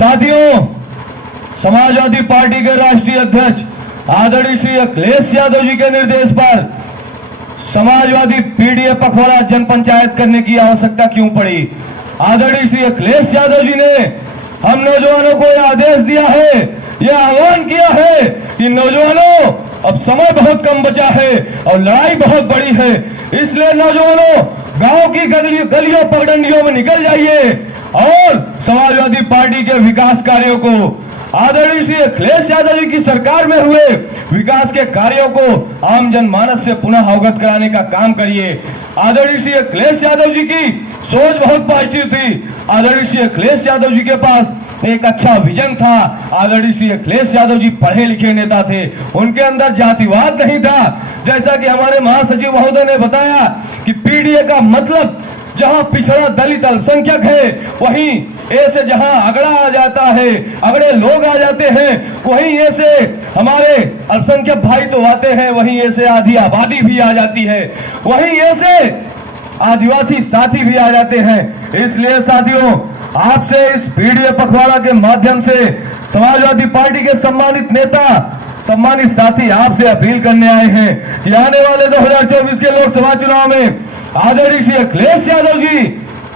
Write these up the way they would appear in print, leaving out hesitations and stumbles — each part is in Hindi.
साथियों, समाजवादी पार्टी के राष्ट्रीय अध्यक्ष आदरणीय श्री अखिलेश यादव जी के निर्देश पर समाजवादी पीडीए पखवाड़ा जन पंचायत करने की आवश्यकता क्यों पड़ी? आदरणीय श्री अखिलेश यादव जी ने हम नौजवानों को यह आदेश दिया है, यह आह्वान किया है कि नौजवानों, अब समय बहुत कम बचा है और लड़ाई बहुत बड़ी है, इसलिए नौजवानों गांव की गलियों पगडंडियों में निकल जाइए और समाजवादी पार्टी के विकास कार्यों को, आदरणीय श्री अखिलेश यादव जी की सरकार में हुए विकास के कार्यों को आम जनमानस से पुनः अवगत कराने का काम करिए। आदरणीय श्री अखिलेश यादव जी की सोच बहुत पॉजिटिव थी। आदरणीय श्री अखिलेश यादव जी के पास एक अच्छा विजन था। आदरणीय श्री अखिलेश यादव जी पढ़े लिखे नेता थे, उनके अंदर जातिवाद नहीं था। जैसा कि हमारे महासचिव महोदय ने बताया कि पीडीए का मतलब जहां पिछड़ा दलित अल्पसंख्यक है, वहीं ए से जहां अगड़ा आ जाता है, अगड़े लोग आ जाते हैं, वहीं ए से हमारे अल्पसंख्यक भाई तो आते हैं, वहीं ए से आधी आबादी भी आ जाती है, वहीं ए से आदिवासी साथी भी आ जाते हैं। इसलिए साथियों, आपसे इस पीडीए पखवाड़ा के माध्यम से समाजवादी पार्टी के सम्मानित नेता, सम्मानित साथी आपसे अपील करने आए हैं कि आने वाले 2024 के लोकसभा चुनाव में आदरणीय श्री अखिलेश यादव जी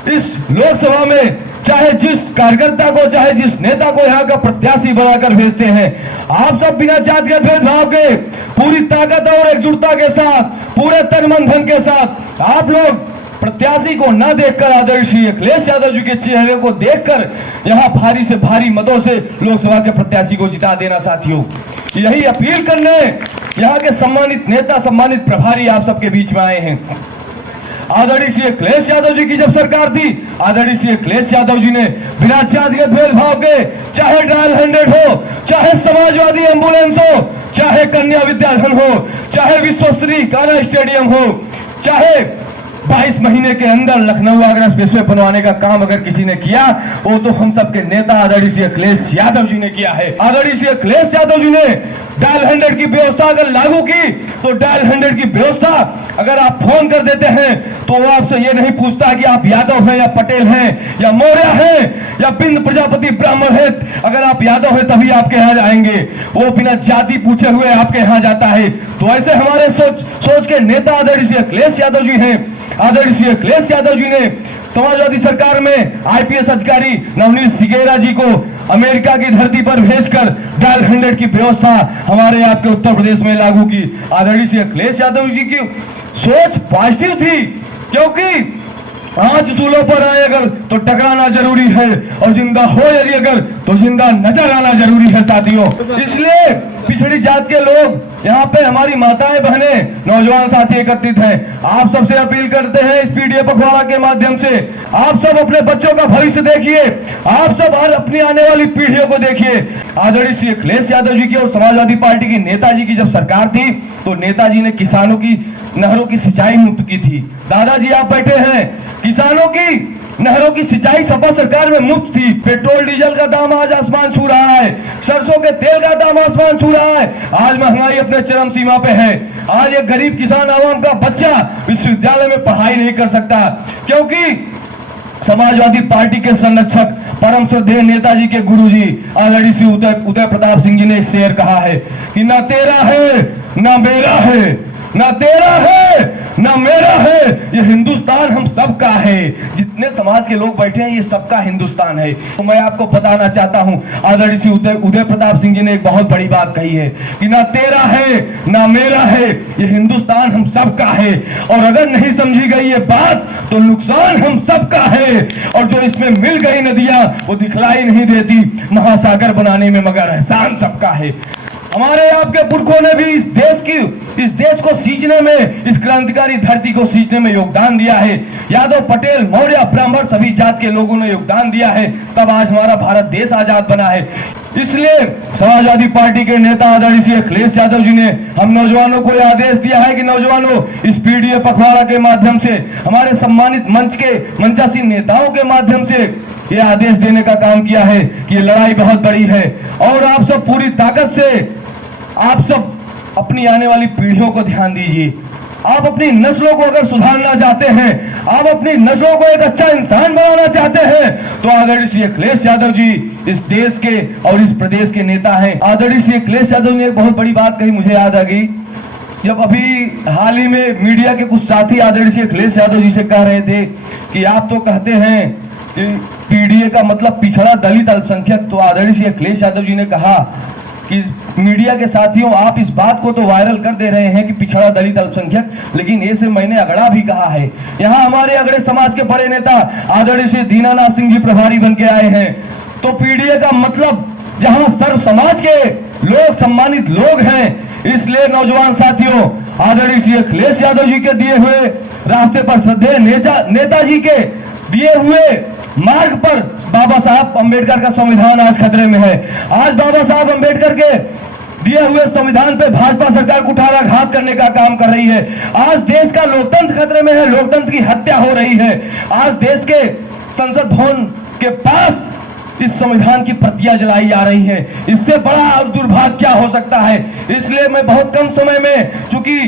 इस लोकसभा में चाहे जिस कार्यकर्ता को, चाहे जिस नेता को यहाँ का प्रत्याशी बनाकर भेजते हैं, आप सब बिना जात के भेदभाव के पूरी ताकत और एकजुटता के साथ, पूरे तन मन धन के साथ आप लोग प्रत्याशी को न देखकर आदरणीय श्री अखिलेश यादव जी के चेहरे को देखकर यहाँ भारी से भारी मतों से लोकसभा के प्रत्याशी को जिता देना। साथियों, यही अपील करने यहाँ के सम्मानित नेता, सम्मानित प्रभारी आप सबके बीच में आए हैं। आदरणीय श्री अखिलेश यादव जी की जब सरकार थी, आदरणीय श्री अखिलेश यादव जी ने बिना जातिगत भेदभाव के, चाहे डायल 100 हो, चाहे समाजवादी एम्बुलेंस हो, चाहे कन्या विद्याधन हो, चाहे विश्वस्तरीय कान्हा स्टेडियम हो, चाहे 22 महीने के अंदर लखनऊ आगरा एक्सप्रेसवे बनवाने का काम अगर किसी ने किया, वो तो हम सबके नेता आदरणीय श्री अखिलेश यादव जी ने किया है। आदरणीय श्री अखिलेश यादव जी ने डायल 100 की व्यवस्था अगर लागू की, तो डायल 100 की व्यवस्था अगर आप फोन कर देते हैं तो वो आपसे ये नहीं पूछता कि आप यादव हैं या पटेल हैं या मौर्य हैं या बिंद प्रजापति ब्राह्मण है। अगर आप यादव हैं तभी आपके यहाँ जाएंगे, वो बिना जाति पूछे हुए आपके यहाँ जाता है। तो ऐसे हमारे सोच के नेता आदरणीय श्री अखिलेश यादव जी हैं। आदरणीय श्री अखिलेश यादव जी ने समाजवादी सरकार में आईपीएस अधिकारी नवनीत सिगेरा जी को अमेरिका की धरती पर भेजकर डायल 100 की व्यवस्था हमारे आपके उत्तर प्रदेश में लागू की। आदरणीय श्री अखिलेश यादव जी की सोच पॉजिटिव थी, क्योंकि आज सूलों पर आए अगर तो टकराना जरूरी है और जिंदा हो यदि अगर तो जिंदा नजर आना जरूरी है। साथियों, इसलिए पिछड़ी जात के लोग यहाँ पे, हमारी माताएं बहनें, नौजवान साथी एकत्रित हैं। आप सबसे अपील करते हैं इस पीडीए पखवाड़ा के माध्यम से, आप सब अपने बच्चों का भविष्य देखिए, आप सब अपनी आने वाली पीढ़ियों को देखिए। आदरणीय श्री अखिलेश यादव जी की और समाजवादी पार्टी की नेताजी की जब सरकार थी, तो नेताजी ने किसानों की नहरों की सिंचाई मुक्त की थी। दादाजी आप बैठे हैं, किसानों की नहरों की सिंचाई सपा सरकार में मुफ्त थी। पेट्रोल डीजल का दाम आज आसमान छू रहा है, सरसों के तेल का दाम आसमान छू रहा है। आज महंगाई अपने चरम सीमा पे है। आज एक गरीब किसान आवाम का बच्चा विश्वविद्यालय में पढ़ाई नहीं कर सकता, क्योंकि समाजवादी पार्टी के संरक्षक परम श्रद्धेय नेताजी के गुरुजी आदरणीय श्री उदय प्रताप सिंह जी ने एक शेर कहा है कि ना तेरा है ना मेरा है, ना तेरा है ना मेरा है, ये हिंदुस्तान हम सबका है। जितने समाज के लोग बैठे हैं, ये सबका हिंदुस्तान है। तो मैं आपको बताना चाहता हूं, आदरणीय श्री उदय प्रताप सिंह जी ने एक बहुत बड़ी बात कही है कि ना तेरा है ना मेरा है, ये हिंदुस्तान हम सबका है। और अगर नहीं समझी गई ये बात तो नुकसान हम सबका है। और जो इसमें मिल गई नदियां वो दिखलाई नहीं देती महासागर बनाने में, मगर एहसान सबका है। हमारे आपके पुरखों ने भी इस देश को सींचने में, इस क्रांतिकारी धरती को सींचने में योगदान दिया है। यादव, पटेल, मौर्य, ब्राह्मण सभी जात के लोगों ने योगदान दिया है, तब आज हमारा भारत देश आजाद बना है। इसलिए समाजवादी पार्टी के नेता आदरणीय श्री अखिलेश यादव जी ने हम नौजवानों को यह आदेश दिया है कि नौजवानों, इस पीडीए पखवाड़ा के माध्यम से, हमारे सम्मानित मंच के मंचासीन नेताओं के माध्यम से ये आदेश देने का काम किया है कि ये लड़ाई बहुत बड़ी है और आप सब पूरी ताकत से, आप सब अपनी आने वाली पीढ़ियों को ध्यान दीजिए। आप अपनी नस्लों को अगर सुधारना चाहते हैं, आप अपनी नस्लों को एक अच्छा इंसान बनाना चाहते हैं, तो आदरणीय श्री अखिलेश यादव जी इस देश के और इस प्रदेश के नेता हैं। आदरणीय श्री अखिलेश यादव ने एक बहुत बड़ी बात कही, मुझे याद आ गई, जब अभी हाल ही में मीडिया के कुछ साथी आदरणीय श्री अखिलेश यादव जी से कह रहे थे कि आप तो कहते हैं कि पीडीए का मतलब पिछड़ा दलित अल्पसंख्यक, तो आदरणीय श्री अखिलेश यादव जी ने कहा कि मीडिया के साथियों, आप इस बात को तो वायरल कर दे रहे हैं कि पिछड़ा दलित अल्पसंख्यक, लेकिन ऐसे मैंने अगड़ा भी कहा है। यहाँ हमारे अगड़े समाज के बड़े नेता आदरणीय श्री दीनानाथ सिंह जी प्रभारी बन के आए हैं, तो पीडीए का मतलब जहां सर्व समाज के लोग सम्मानित लोग हैं, इसलिए नौजवान साथियों, आदरणीय श्री अखिलेश यादव जी के दिए हुए रास्ते पर श्रद्धेय नेताजी के दिए हुए मार्ग पर बाबा साहब अंबेडकर का संविधान आज खतरे में है। आज बाबा साहब अंबेडकर के दिए हुए संविधान पे भाजपा सरकार कुठाराघात करने का काम कर रही है। आज देश का लोकतंत्र खतरे में है, लोकतंत्र की हत्या हो रही है। आज देश के संसद भवन के पास इस संविधान की प्रतियां जलाई जा रही है। इससे बड़ा दुर्भाग्य क्या हो सकता है। इसलिए मैं बहुत कम समय में, चूंकि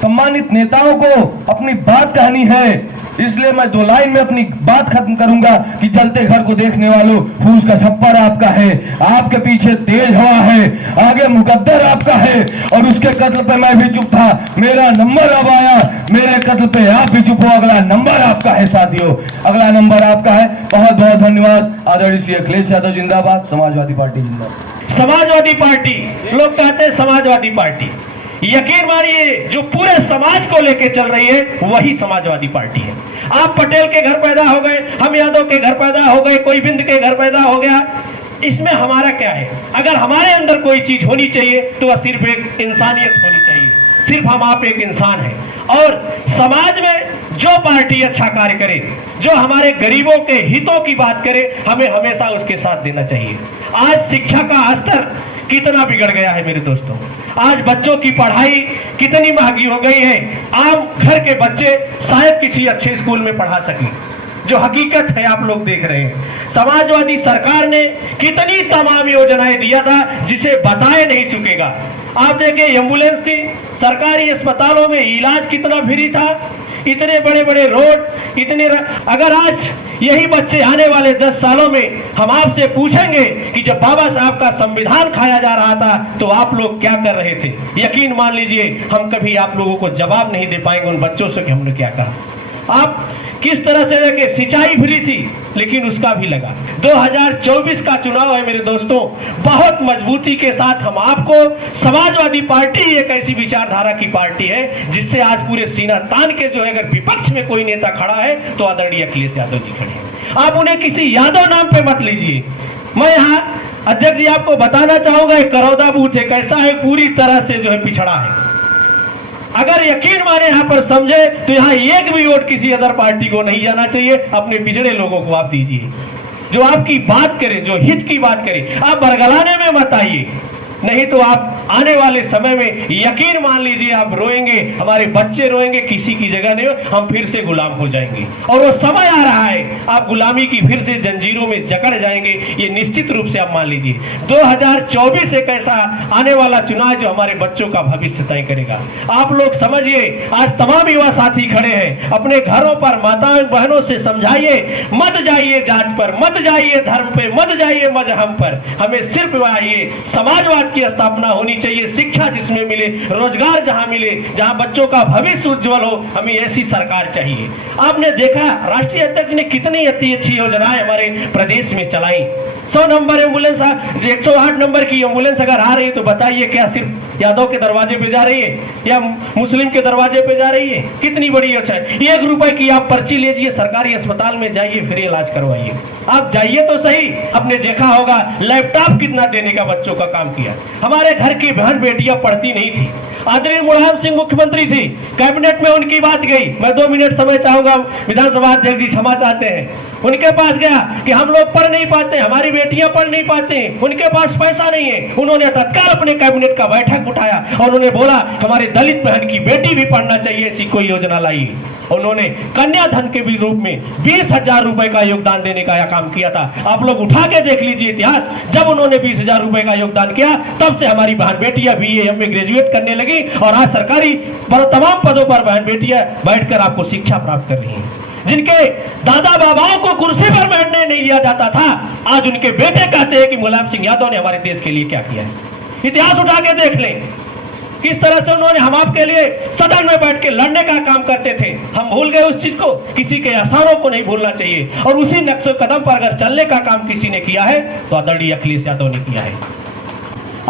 सम्मानित नेताओं को अपनी बात कहनी है, इसलिए मैं 2 लाइन में अपनी बात खत्म करूंगा कि जलते घर को देखने वालों, फूस का छप्पर आपका है, आपके पीछे तेज हवा है, आगे मुकद्दर आपका है, और उसके कत्ल पे मैं भी चुप था, मेरा नंबर अब आया, मेरे कत्ल पे आप भी चुप हो, अगला नंबर आपका है साथियों, अगला नंबर आपका है। बहुत बहुत धन्यवाद। आदरणीय श्री अखिलेश यादव जिंदाबाद, समाजवादी पार्टी जिंदाबाद। समाजवादी पार्टी, लोग कहते हैं समाजवादी पार्टी, यकीन मानिए जो पूरे समाज को लेके चल रही है वही समाजवादी पार्टी है। आप पटेल के घर पैदा हो गए, हम यादव के घर पैदा हो गए, कोई बिंद के घर पैदा हो गया, इसमें हमारा क्या है। अगर हमारे अंदर कोई चीज होनी चाहिए तो वह सिर्फ एक इंसानियत होनी चाहिए, सिर्फ हम आप एक इंसान हैं। और समाज में जो पार्टी अच्छा कार्य करे, जो हमारे गरीबों के हितों की बात करे, हमें हमेशा उसके साथ देना चाहिए। आज शिक्षा का स्तर कितना बिगड़ गया है मेरे दोस्तों, आज बच्चों की पढ़ाई कितनी महंगी हो गई है। आम घर के बच्चे शायद किसी अच्छे स्कूल में पढ़ा सकें, जो हकीकत है आप लोग देख रहे हैं। समाजवादी सरकार ने कितनी तमाम योजनाएं दिया था जिसे बताए नहीं चुकेगा। आप देखें, एम्बुलेंस थी, सरकारी अस्पतालों में इलाज कितना फ्री था, इतने बड़े बड़े रोड, इतने अगर आज यही बच्चे आने वाले 10 सालों में हम आपसे पूछेंगे कि जब बाबा साहब का संविधान खाया जा रहा था तो आप लोग क्या कर रहे थे, यकीन मान लीजिए हम कभी आप लोगों को जवाब नहीं दे पाएंगे उन बच्चों से कि हमने क्या कहा। आप किस तरह से देखे, सिंचाई फ्री थी लेकिन उसका भी लगा। 2024 का चुनाव है मेरे दोस्तों, बहुत मजबूती के साथ हम आपको, समाजवादी पार्टी एक ऐसी विचारधारा की पार्टी है जिससे आज पूरे सीना तान के जो है, अगर विपक्ष में कोई नेता खड़ा है तो आदरणीय अखिलेश यादव जी खड़े हैं। आप उन्हें किसी यादव नाम पे मत लीजिए। मैं यहाँ अध्यक्ष जी आपको बताना चाहूंगा, करौदा बूथ एक ऐसा है पूरी तरह से जो है पिछड़ा है। अगर यकीन माने यहाँ पर समझे तो यहाँ एक भी वोट किसी अदर पार्टी को नहीं जाना चाहिए। अपने पिछड़े लोगों को आप दीजिए, जो आपकी बात करे, जो हित की बात करे। आप बरगलाने में मत आइए, नहीं तो आप आने वाले समय में यकीन मान लीजिए आप रोएंगे, हमारे बच्चे रोएंगे, किसी की जगह नहीं, हम फिर से गुलाम हो जाएंगे। और वो समय आ रहा है, आप गुलामी की फिर से जंजीरों में जकड़ जाएंगे, ये निश्चित रूप से आप मान लीजिए। 2024 एक ऐसा आने वाला चुनाव जो हमारे बच्चों का भविष्य तय करेगा। आप लोग समझिए, आज तमाम युवा साथी खड़े हैं, अपने घरों पर माताओं बहनों से समझाइए, मत जाइए जात पर, मत जाइए धर्म पे, मत जाइए मजहब पर, हमें सिर्फ आइए समाजवाद की स्थापना होनी चाहिए, शिक्षा जिसमें मिले, रोजगार जहां मिले, जहां बच्चों का भविष्य उज्जवल हो, हमें ऐसी सरकार चाहिए। आपने देखा राष्ट्रीय अध्यक्ष ने कितनी अच्छी योजनाएं हमारे प्रदेश में चलाई। 100 नंबर एम्बुलेंस, 108 नंबर की एम्बुलेंस अगर आ रही है तो बताइए क्या सिर्फ यादव के दरवाजे पे जा रही है या मुस्लिम के दरवाजे पे जा रही है? कितनी बड़ी अच्छा है। 1 रुपए की आप पर्ची लीजिए, सरकारी अस्पताल में जाइए, फ्री इलाज करवाइए। आप जाइए तो सही। आपने देखा होगा लैपटॉप कितना देने का बच्चों का काम किया। हमारे घर की बहन बेटियां पढ़ती नहीं थी, आदरणीय मुलायम सिंह मुख्यमंत्री थी, कैबिनेट में उनकी बात गई। मैं 2 मिनट समय चाहूंगा, विधानसभा अध्यक्ष जी क्षमा चाहते हैं, उनके पास गया कि हम लोग पढ़ नहीं पाते, हमारी बेटियां पढ़ नहीं पाते, उनके पास पैसा नहीं है। उन्होंने तत्काल अपने कैबिनेट का बैठक उठाया और उन्होंने बोला हमारे दलित बहन की बेटी भी पढ़ना चाहिए, ऐसी कोई योजना लाई। उन्होंने कन्याधन के भी रूप में 20,000 रुपए का योगदान देने का यह काम किया था। आप लोग उठा के देख लीजिए इतिहास, जब उन्होंने 20,000 रुपए का योगदान किया तब से हमारी बहन बेटियां BA में ग्रेजुएट करने लगी और आज सरकारी तमाम पदों पर बहन बेटियां बैठकर आपको शिक्षा प्राप्त कर रही हैं। जिनके दादा बाबाओं को कुर्सी पर बैठने नहीं दिया जाता था, आज उनके बेटे कहते हैं कि मुलायम सिंह यादव ने हमारे देश के लिए क्या किया है। इतिहास उठा के देख लें किस तरह से उन्होंने हम आपके लिए सदन में बैठ के लड़ने का काम करते थे। हम भूल गए उस चीज को, किसी के एहसानों को नहीं भूलना चाहिए। और उसी नक्शे कदम पर अगर चलने का काम किसी ने किया है तो आदरणीय अखिलेश यादव ने किया है।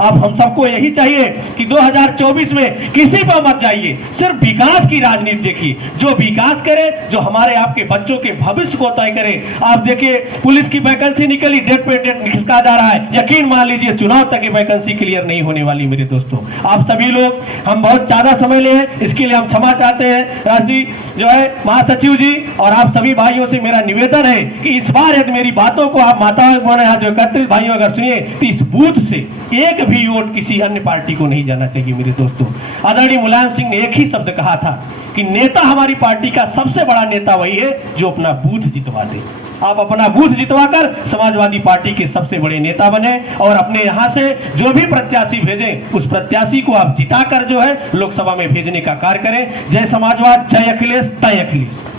आप हम सबको यही चाहिए कि 2024 में किसी पर मत जाइए, सिर्फ विकास की राजनीति देखिए। जो विकास करे, जो हमारे आपके बच्चों के भविष्य को तय करे। आप देखिए पुलिस की वैकेंसी निकली, डेट पे डेट खिसका जा रहा है। यकीन मान लीजिए चुनाव तक ये वैकेंसी क्लियर नहीं होने वाली। मेरे दोस्तों, आप सभी लोग, हम बहुत ज्यादा समय ले हैं, इसके लिए हम क्षमा चाहते हैं। राष्ट्रीय जो है महासचिव जी और आप सभी भाइयों से मेरा निवेदन है कि इस बार यदि मेरी बातों को आप माताओं जो एकत्रित भाइयों अगर सुनिए तो इस बूथ से एक भी वोट किसी अन्य पार्टी को नहीं जाना चाहिए। मेरे दोस्तों, आदरणीय मुलायम सिंह ने एक ही शब्द कहा था कि नेता, हमारी पार्टी का सबसे बड़ा नेता वही है जो अपना बूथ जितवा दे। आप अपना बूथ जितवाकर समाजवादी पार्टी के सबसे बड़े नेता बने और अपने यहां से जो भी प्रत्याशी भेजें उस प्रत्याशी को आप जिताकर जो है लोकसभा में भेजने का कार्य करें। जय समाजवाद, जय अखिलेश, तय अखिलेश।